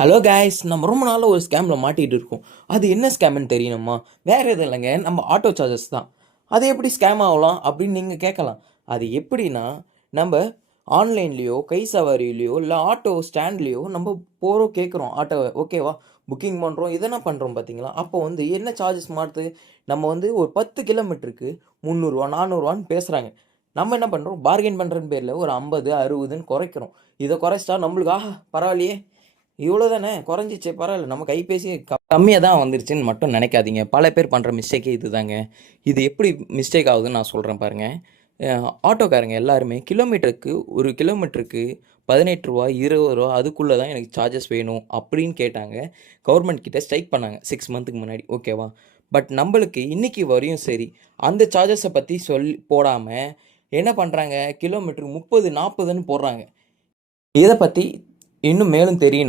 Hello guys, நம்ம ரொம்ப நாளாக ஒரு ஸ்கேமில் மாட்டிகிட்டு இருக்கோம். அது என்ன ஸ்கேம்னு தெரியணுமா? வேறு எதுவும் இல்லைங்க, நம்ம ஆட்டோ சார்ஜஸ் தான். அது எப்படி ஸ்கேம் ஆகலாம் அப்படின்னு நீங்கள் கேட்கலாம். அது எப்படின்னா, நம்ம ஆன்லைன்லேயோ கை சவாரிலையோ இல்லை ஆட்டோ ஸ்டாண்ட்லேயோ நம்ம போகிறோம், கேட்குறோம் ஆட்டோவை, ஓகேவா, புக்கிங் பண்ணுறோம், இதெல்லாம் பண்ணுறோம் பார்த்தீங்களா? அப்போ வந்து என்ன சார்ஜஸ் மாற்றுது? நம்ம வந்து ஒரு 10 கிலோமீட்டருக்கு 300 400 பேசுகிறாங்க. நம்ம என்ன பண்ணுறோம், பார்கெயின் பண்ணுறன்னு பேரில் ஒரு 50 60ன்னு குறைக்கிறோம். இதை குறைச்சிட்டா நம்மளுக்கு பரவாயில்லையே, இவ்வளோ தானே குறைஞ்சிச்சு, பரவாயில்ல, நம்ம கைபேசி கம்மியாக தான் வந்துருச்சுன்னு மட்டும் நினைக்காதீங்க. பல பேர் பண்ணுற மிஸ்டேக்கே இது தாங்க. இது எப்படி மிஸ்டேக் ஆகுதுன்னு நான் சொல்கிறேன் பாருங்கள். ஆட்டோக்காரங்க எல்லாருமே ஒரு கிலோமீட்டருக்கு 18 ரூபா 20 ரூபா அதுக்குள்ளே தான் எனக்கு சார்ஜஸ் வேணும் அப்படின்னு கேட்டாங்க. கவர்மெண்ட் கிட்ட ஸ்ட்ரைக் பண்ணாங்க 6 மந்த்துக்கு முன்னாடி, ஓகேவா. பட் நம்மளுக்கு இன்னைக்கு வரையும் சரி அந்த சார்ஜஸை பற்றி போடாமல் என்ன பண்ணுறாங்க, கிலோமீட்டருக்கு 30 40ன்னு போடுறாங்க. இதை பற்றி இன்னும் மேலும் தெரியணும்